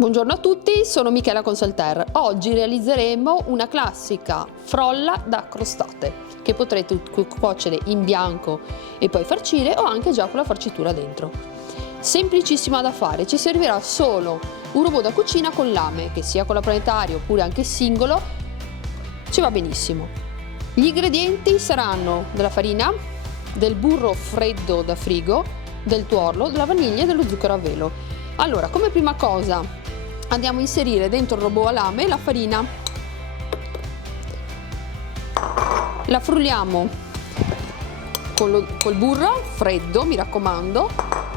Buongiorno a tutti, sono Michela Consalter. Oggi realizzeremo una classica frolla da crostate che potrete cuocere in bianco e poi farcire o anche già con la farcitura dentro. Semplicissima da fare, ci servirà solo un robot da cucina con lame, che sia con la planetaria oppure anche singolo, ci va benissimo. Gli ingredienti saranno della farina, del burro freddo da frigo, del tuorlo, della vaniglia e dello zucchero a velo. Allora, come prima cosa andiamo a inserire dentro il robot a lame la farina, la frulliamo col burro freddo, mi raccomando,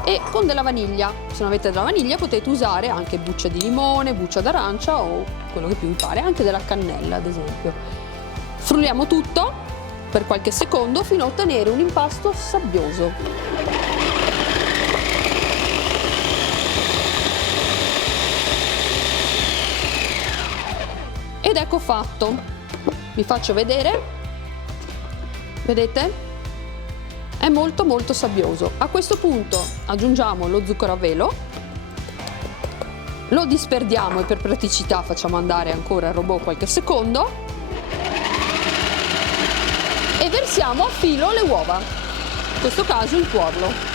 e con della vaniglia. Se non avete della vaniglia potete usare anche buccia di limone, buccia d'arancia o quello che più vi pare, anche della cannella ad esempio. Frulliamo tutto per qualche secondo fino a ottenere un impasto sabbioso. Ed ecco fatto, vi faccio vedere, vedete? È molto sabbioso. A questo punto aggiungiamo lo zucchero a velo, lo disperdiamo e per praticità facciamo andare ancora il robot qualche secondo e versiamo a filo le uova, in questo caso il tuorlo.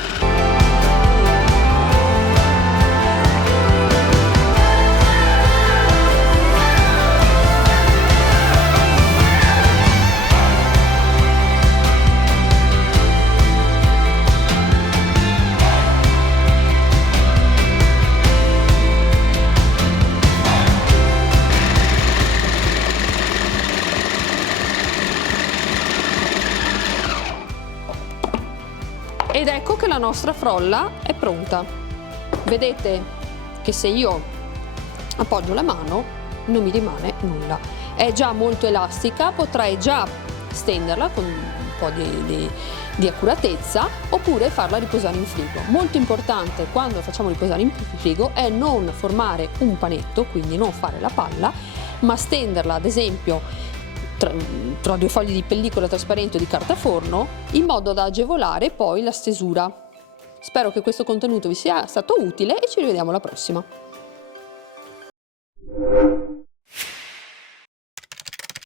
Ed ecco che la nostra frolla è pronta. Vedete che se io appoggio la mano non mi rimane nulla. È già molto elastica, potrei già stenderla con un po' di accuratezza oppure farla riposare in frigo. Molto importante quando facciamo riposare in frigo è non formare un panetto, quindi non fare la palla, ma stenderla ad esempio tra due fogli di pellicola trasparente o di carta forno in modo da agevolare poi la stesura. Spero che questo contenuto vi sia stato utile e ci rivediamo alla prossima.